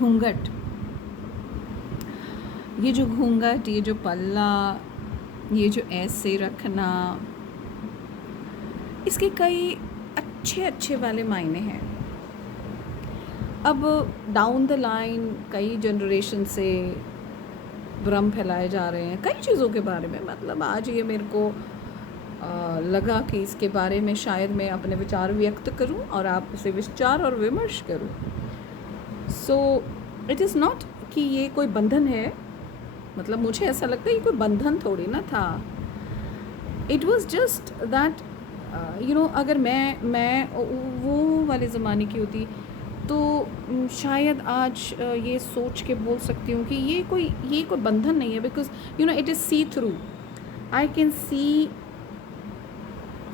घूंघट, ये जो घूंघट, ये जो पल्ला, ये जो ऐसे रखना, इसके कई अच्छे अच्छे वाले मायने हैं। अब डाउन द लाइन कई जनरेशन से भ्रम फैलाए जा रहे हैं कई चीज़ों के बारे में। मतलब आज ये मेरे को लगा कि इसके बारे में शायद मैं अपने विचार व्यक्त करूं और आप उसे विचार और विमर्श करूं। सो इट इज़ नॉट कि ये कोई बंधन है, मतलब मुझे ऐसा लगता है ये कोई बंधन थोड़ी ना था। इट वॉज जस्ट दैट अगर मैं वो वाले ज़माने की होती तो शायद आज ये सोच के बोल सकती हूँ कि ये कोई बंधन नहीं है, because it is see through. I can see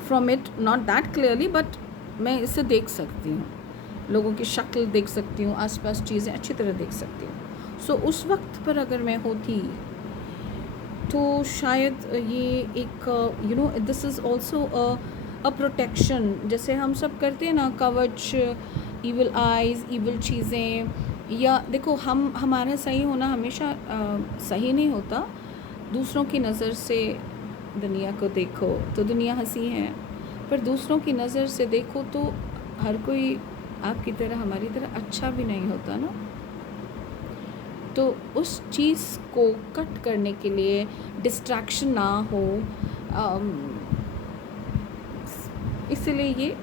from it, not that clearly, but मैं इसे देख सकती हूँ, लोगों की शक्ल देख सकती हूँ, आसपास चीज़ें अच्छी तरह देख सकती हूँ। सो उस वक्त पर अगर मैं होती तो शायद ये एक this is also a protection, जैसे हम सब करते हैं ना, कवच, इविल आइज़, इविल चीज़ें। या देखो, हमारा सही होना हमेशा सही नहीं होता। दूसरों की नज़र से दुनिया को देखो तो दुनिया हंसी है, पर दूसरों की नज़र से देखो तो हर कोई आपकी तरह, हमारी तरह अच्छा भी नहीं होता ना। तो उस चीज़ को कट करने के लिए, डिस्ट्रैक्शन ना हो, इसलिए ये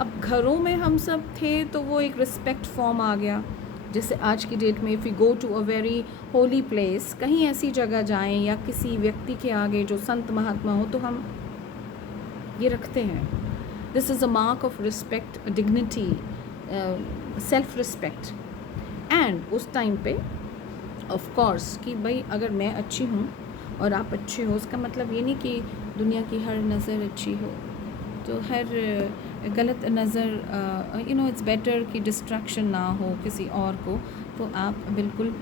अब घरों में हम सब थे तो वो एक रिस्पेक्ट फॉर्म आ गया। जैसे आज की डेट में if you go to a very holy place, कहीं ऐसी जगह जाएं या किसी व्यक्ति के आगे जो संत महात्मा हो, तो हम ये रखते हैं। This is a mark of respect, dignity, self respect. And उस टाइम पे ऑफ कोर्स कि भाई अगर मैं अच्छी हूँ और आप अच्छे हो, उसका मतलब ये नहीं कि दुनिया की हर नज़र अच्छी हो, तो हर गलत नज़र इट्स बेटर कि डिस्ट्रैक्शन ना हो किसी और को। तो आप बिल्कुल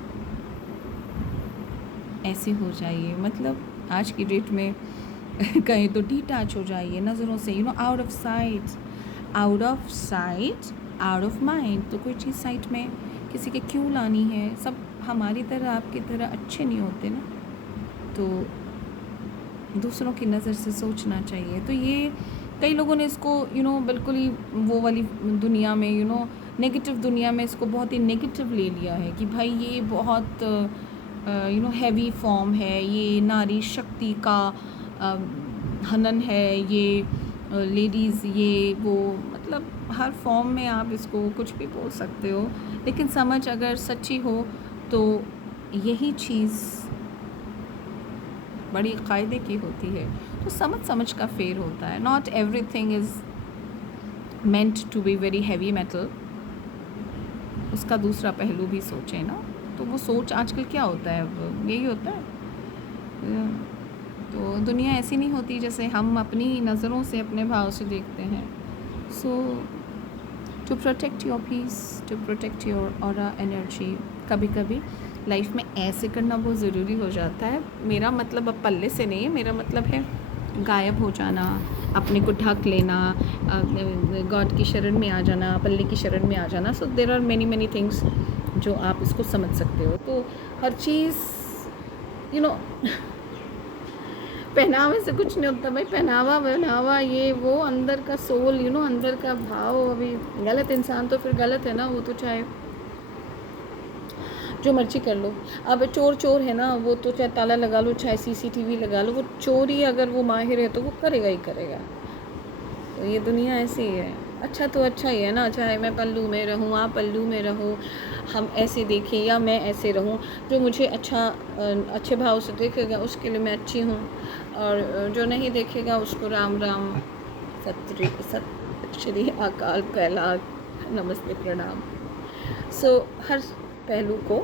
ऐसे हो जाइए, मतलब आज की डेट में कहीं तो डिटैच हो जाइए नज़रों से, out of site, out of site, out of mind. तो कोई चीज़ साइट में किसी के क्यों लानी है? सब हमारी तरह, आपकी तरह अच्छे नहीं होते ना, तो दूसरों की नज़र से सोचना चाहिए। तो ये कई लोगों ने इसको बिल्कुल ही वो वाली दुनिया में, नेगेटिव दुनिया में इसको बहुत ही नेगेटिव ले लिया है कि भाई ये बहुत हैवी फॉर्म है, ये नारी शक्ति का हनन है, ये लेडीज़ ये वो, मतलब हर फॉर्म में आप इसको कुछ भी बोल सकते हो, लेकिन समझ अगर सच्ची हो तो यही चीज़ बड़ी कायदे की होती है। तो समझ का फेर होता है। Not everything is meant to be very heavy metal. उसका दूसरा पहलू भी सोचें ना। तो वो सोच आजकल क्या होता है, अब यही होता है। तो दुनिया ऐसी नहीं होती जैसे हम अपनी नज़रों से, अपने भाव से देखते हैं। So to protect your peace, to protect your aura energy, कभी कभी लाइफ में ऐसे करना बहुत ज़रूरी हो जाता है। मेरा मतलब अब पल्ले से नहीं है, मेरा मतलब है गायब हो जाना, अपने को ढक लेना, गॉड की शरण में आ जाना, पल्ले की शरण में आ जाना। So there are many things जो आप इसको समझ सकते हो। तो हर चीज़ पहनावे से कुछ नहीं होता भाई। पहनावा ये वो, अंदर का सोल, अंदर का भाव। अभी गलत इंसान तो फिर गलत है ना, वो तो चाहे जो मर्जी कर लो। अब चोर है ना, वो तो चाहे ताला लगा लो, चाहे सीसीटीवी लगा लो, वो चोर ही अगर वो माहिर है तो वो करेगा ही करेगा। तो ये दुनिया ऐसी ही है। अच्छा तो अच्छा ही है ना, चाहे मैं पल्लू में रहूँ, आप पल्लू में रहो, हम ऐसे देखें या मैं ऐसे रहूँ। जो मुझे अच्छे भाव से देखेगा उसके लिए मैं अच्छी हूँ, और जो नहीं देखेगा उसको राम राम, सत श्री अकाल, कैलाश, नमस्ते, प्रणाम। सो हर पहलू को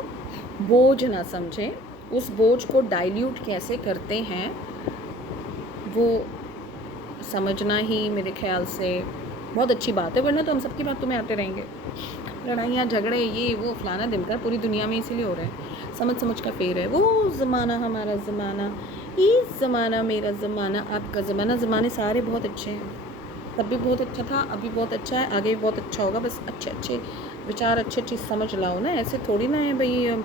बोझ ना समझें। उस बोझ को डाइल्यूट कैसे करते हैं वो समझना ही मेरे ख्याल से बहुत अच्छी बात है। वरना तो हम सबकी बातों में आते रहेंगे, लड़ाइयाँ झगड़े ये वो फलाना दिमकर पूरी दुनिया में इसीलिए हो रहे हैं। समझ का फेर है। वो ज़माना हमारा ज़माना, ये ज़माना मेरा ज़माना, आपका ज़माना। ज़माने सारे बहुत अच्छे हैं, तब भी बहुत अच्छा था, अभी बहुत अच्छा है, आगे भी बहुत अच्छा होगा। बस अच्छे विचार अच्छे चीज़ समझ लाओ ना, ऐसे थोड़ी ना है भाई।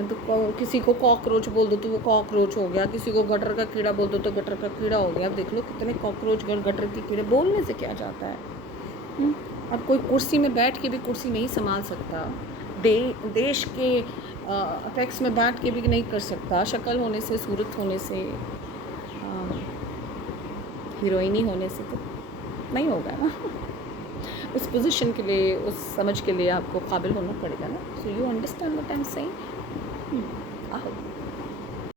तो किसी को कॉकरोच बोल दो तो वो कॉकरोच हो गया, किसी को गटर का कीड़ा बोल दो तो गटर का कीड़ा हो गया। अब देख लो कितने कॉकरोच गटर के कीड़े, बोलने से क्या जाता है। अब कोई कुर्सी में बैठ के भी कुर्सी नहीं संभाल सकता, देश के अपेक्स में बैठ के भी नहीं कर सकता, शक्ल होने से, सूरत होने से, हीरोइनी होने से तो नहीं होगा ना। उस पोजीशन के लिए, उस समझ के लिए आपको काबिल होना पड़ेगा ना। So you understand what I am saying.